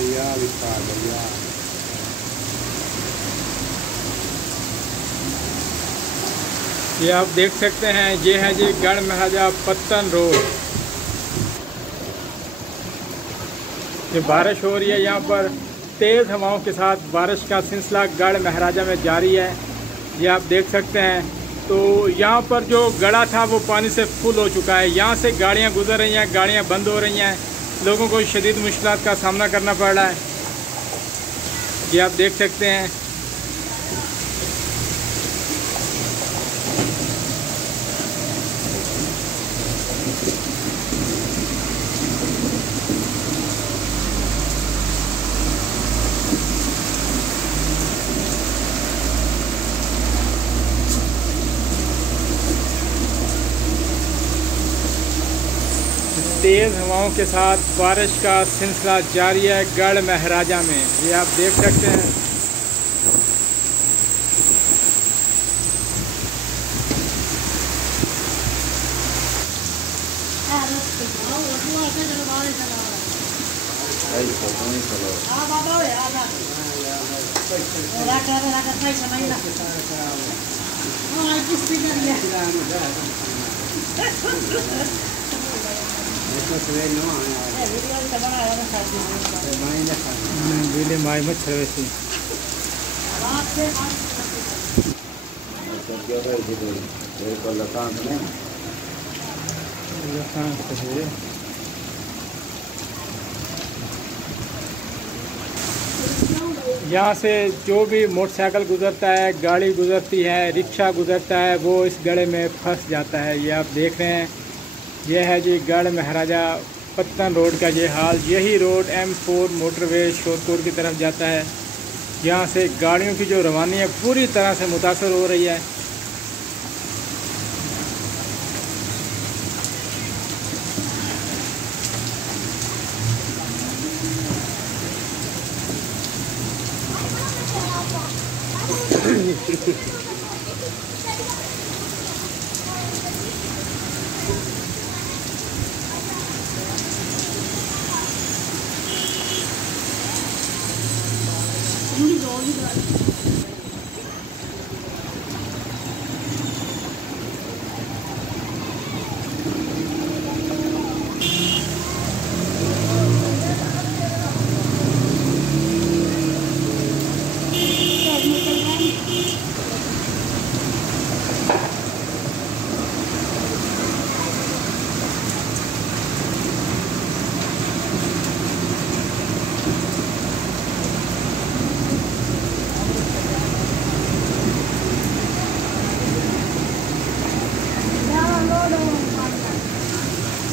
भैया विशाल भैया। ये आप देख सकते हैं, ये है जी गढ़ महाराजा पत्तन रोड। ये बारिश हो रही है, यहाँ पर तेज़ हवाओं के साथ बारिश का सिलसिला गढ़ महाराजा में जारी है। ये आप देख सकते हैं। तो यहाँ पर जो गड़ा था वो पानी से फुल हो चुका है। यहाँ से गाड़ियाँ गुजर रही हैं, गाड़ियाँ बंद हो रही हैं, लोगों को शदीद मुश्किलात का सामना करना पड़ रहा है। ये आप देख सकते हैं। तेज़ हवाओं के साथ बारिश का सिलसिला जारी है गढ़ महाराजा में। ये आप देख सकते हैं। माई मत वैसी यहाँ से जो भी मोटरसाइकिल गुजरता है, गाड़ी गुजरती है, रिक्शा गुजरता है, वो इस गड्ढे में फंस जाता है। ये आप देख रहे हैं। यह है जी गढ़ महाराजा पत्तन रोड का ये हाल। यही रोड M4 मोटरवे शोरपुर की तरफ जाता है। यहाँ से गाड़ियों की जो रवानी है पूरी तरह से मुतासर हो रही है।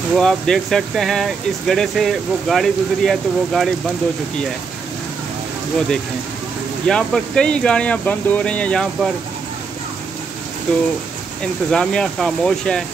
वो आप देख सकते हैं, इस गड्ढे से वो गाड़ी गुजरी है तो वो गाड़ी बंद हो चुकी है। वो देखें, यहाँ पर कई गाड़ियाँ बंद हो रही हैं यहाँ पर। तो इंतज़ामिया खामोश है।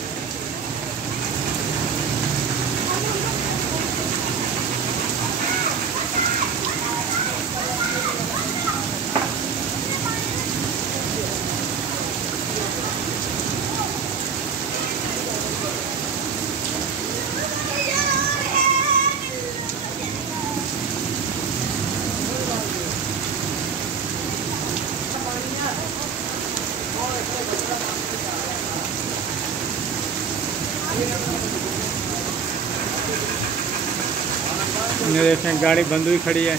ये देखें, गाड़ी बंद हुई खड़ी है।